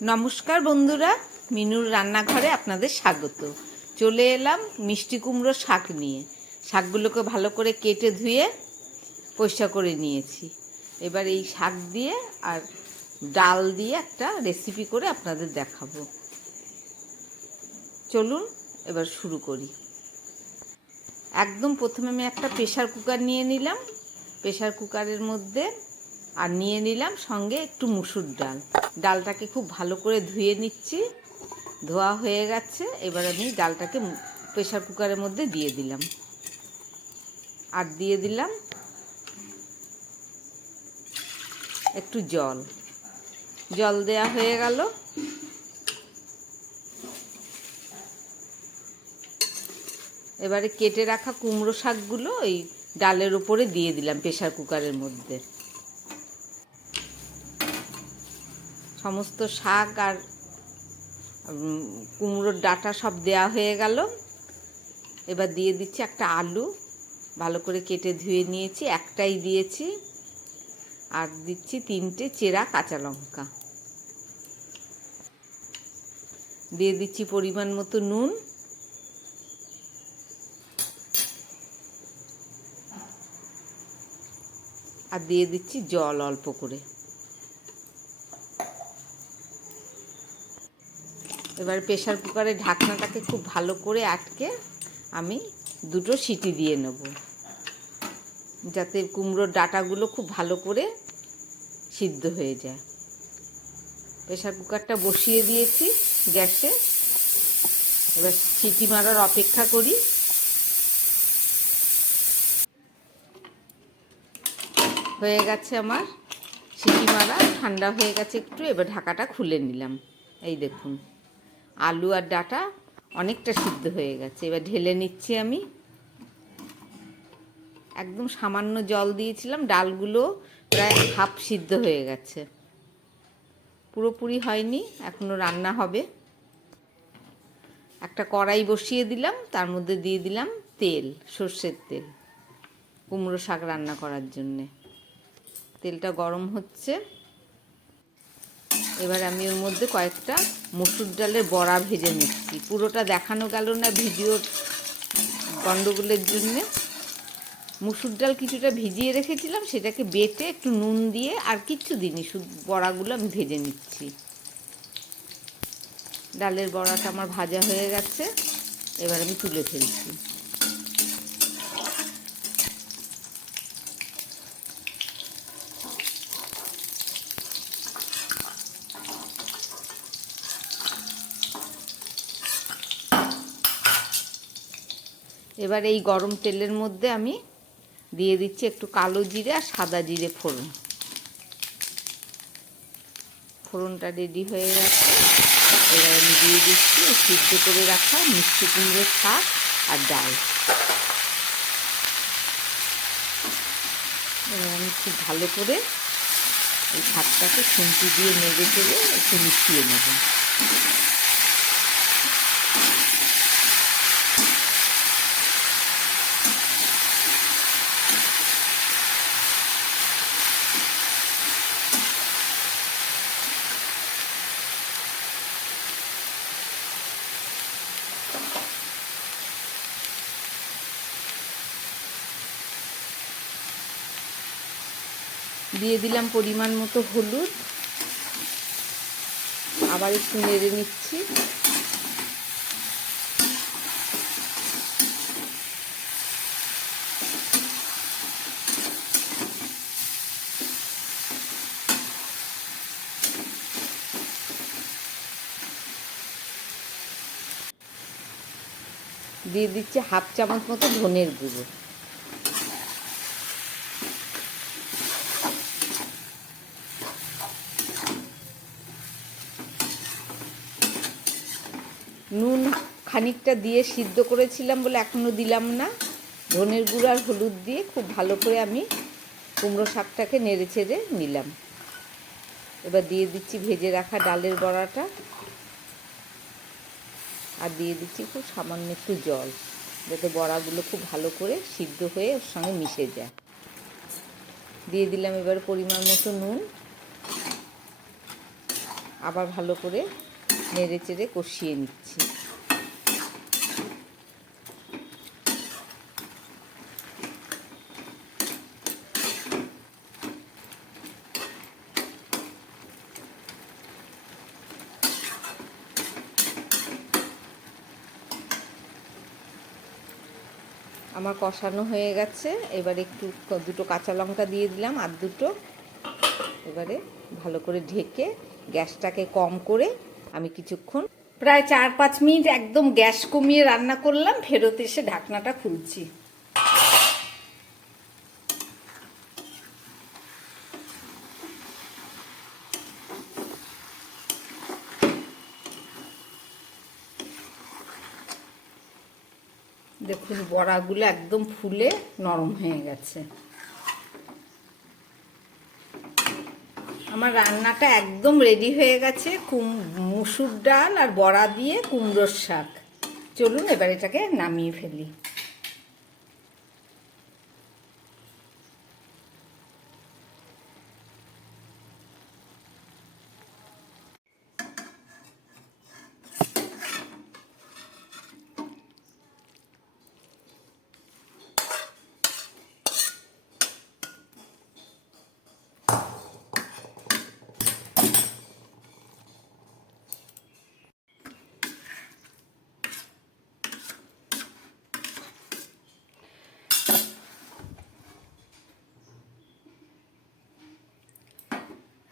নমস্কার বন্ধুরা, মিনুর রান্নাঘরে আপনাদের স্বাগত। চলে এলাম মিষ্টি কুমড়ো শাক নিয়ে। শাকগুলোকে ভালো করে কেটে ধুয়ে পরিষ্কার করে নিয়েছি। এবার এই শাক দিয়ে আর ডাল দিয়ে একটা রেসিপি করে আপনাদের দেখাবো। চলুন এবার শুরু করি। একদম প্রথমে আমি একটা প্রেসার কুকার নিয়ে নিলাম। প্রেসার কুকারের মধ্যে আর নিয়ে নিলাম সঙ্গে একটু মুসুর ডাল। ডালটাকে খুব ভালো করে ধুয়ে নিচ্ছি। ধোয়া হয়ে গেছে। এবার আমি ডালটাকে প্রেসার কুকারের মধ্যে দিয়ে দিলাম। আর দিয়ে দিলাম একটু জল। জল দেয়া হয়ে গেল। এবারে কেটে রাখা কুমড়ো শাকগুলো ওই ডালের উপরে দিয়ে দিলাম প্রেসার কুকারের মধ্যে। সমস্ত শাক আর কুমড়োর ডাঁটা সব দেয়া হয়ে গেল। এবার দিয়ে দিচ্ছি একটা আলু, ভালো করে কেটে ধুয়ে নিয়েছি, একটাই দিয়েছি। আর দিচ্ছি 3টে চেরা কাঁচা লঙ্কা। দিয়ে দিচ্ছি পরিমাণ মতো নুন। আর দিয়ে দিচ্ছি জল অল্প করে। এবার প্রেসার কুকারে ঢাকনাটাকে খুব ভালো করে আটকে আমি 2টো সিটি দিয়ে নেব, যাতে কুমড়োর ডাঁটাগুলো খুব ভালো করে সিদ্ধ হয়ে যায়। প্রেসার কুকারটা বসিয়ে দিয়েছি গ্যাসে। এবার সিটি মারার অপেক্ষা করি। হয়ে গেছে আমার সিটি মারা, ঠান্ডা হয়ে গেছে একটু। এবার ঢাকাটা খুলে নিলাম। এই দেখুন, আলু আর ডাঁটা অনেকটা সিদ্ধ হয়ে গেছে। এবার ঢেলে নিচ্ছি আমি। একদম সামান্য জল দিয়েছিলাম, ডালগুলো প্রায় হাফ সিদ্ধ হয়ে গেছে, পুরোপুরি হয়নি, এখনও রান্না হবে। একটা কড়াই বসিয়ে দিলাম, তার মধ্যে দিয়ে দিলাম তেল, সর্ষের তেল, কুমড়ো শাক রান্না করার জন্যে। তেলটা গরম হচ্ছে। এবার আমি ওর মধ্যে কয়েকটা মসুর ডালের বড়া ভেজে নিচ্ছি। পুরোটা দেখানো গেল না ভিডিওর গন্ডগোলের জন্যে। মুসুর ডাল কিছুটা ভিজিয়ে রেখেছিলাম, সেটাকে বেটে একটু নুন দিয়ে আর কিচ্ছু দিইনি, শুধু বড়াগুলো আমি ভেজে নিচ্ছি। ডালের বড়াটা আমার ভাজা হয়ে গেছে। এবার আমি তুলে ফেলছি। এবার এই গরম তেলের মধ্যে আমি দিয়ে দিচ্ছি একটু কালো জিরে আর সাদা জিরে ফোড়ন। ফোড়নটা রেডি হয়ে গেছে। এবার আমি দিয়ে দিচ্ছি সিদ্ধ করে রাখা মিষ্টি কুমড়োর শাক আর ডাল। এবার আমি খুব ভালো করে এই শাকটাকে খুন্তি দিয়ে নেড়ে চেড়ে একটু মিশিয়ে নেব। দিয়ে দিলাম পরিমাণ মতো হলুদ। আবার একটু নেড়ে নিচ্ছি। দিয়ে দিচ্ছি হাফ চামচ মতো ধনের গুঁড়ো। নুন খানিকটা দিয়ে সিদ্ধ করেছিলাম বলে এখনও দিলাম না। ধনের গুঁড়ো আর হলুদ দিয়ে খুব ভালো করে আমি কুমড়ো শাকটাকে নেড়ে চেড়ে নিলাম। এবার দিয়ে দিচ্ছি ভেজে রাখা ডালের বড়াটা। আর দিয়ে দিচ্ছি খুব সামান্য একটু জল, যাতে বড়াগুলো খুব ভালো করে সিদ্ধ হয়ে ওর সঙ্গে মিশে যায়। দিয়ে দিলাম এবার পরিমাণ মতো নুন। আবার ভালো করে নেড়ে চেড়ে কষিয়ে নিচ্ছি। আমার কষানো হয়ে গেছে, এবারে একটু দুটো কাঁচা লঙ্কা দিয়ে দিলাম আর দুটো। এবারে ভালো করে ঢেকে গ্যাসটাকে কম করে আমি কিছুক্ষণ প্রায় 4-5 মিনিট একদম গ্যাস কমিয়ে রান্না করলাম। ফেরত এসে ঢাকনাটা খুলছি। দেখুন বড়াগুলো একদম ফুলে নরম হয়ে গেছে। আমার রান্নাটা একদম রেডি হয়ে গেছে। মুসুর ডাল আর বড়া দিয়ে কুমড়োর শাক। চলুন এবার এটাকে নামিয়ে ফেলি।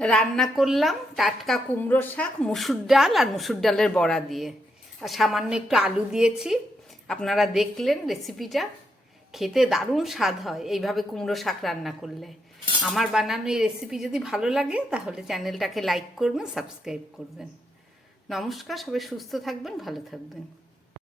রান্না করলাম টাটকা কুমড়োর শাক মুসুর ডাল আর মুসুর ডালের বড়া দিয়ে, আর সামান্য একটু আলু দিয়েছি। আপনারা দেখলেন রেসিপিটা, খেতে দারুণ স্বাদ হয় এইভাবে কুমড়ো শাক রান্না করলে। আমার বানানো এই রেসিপি যদি ভালো লাগে তাহলে চ্যানেলটাকে লাইক করবেন, সাবস্ক্রাইব করবেন। নমস্কার, সবাই সুস্থ থাকবেন, ভালো থাকবেন।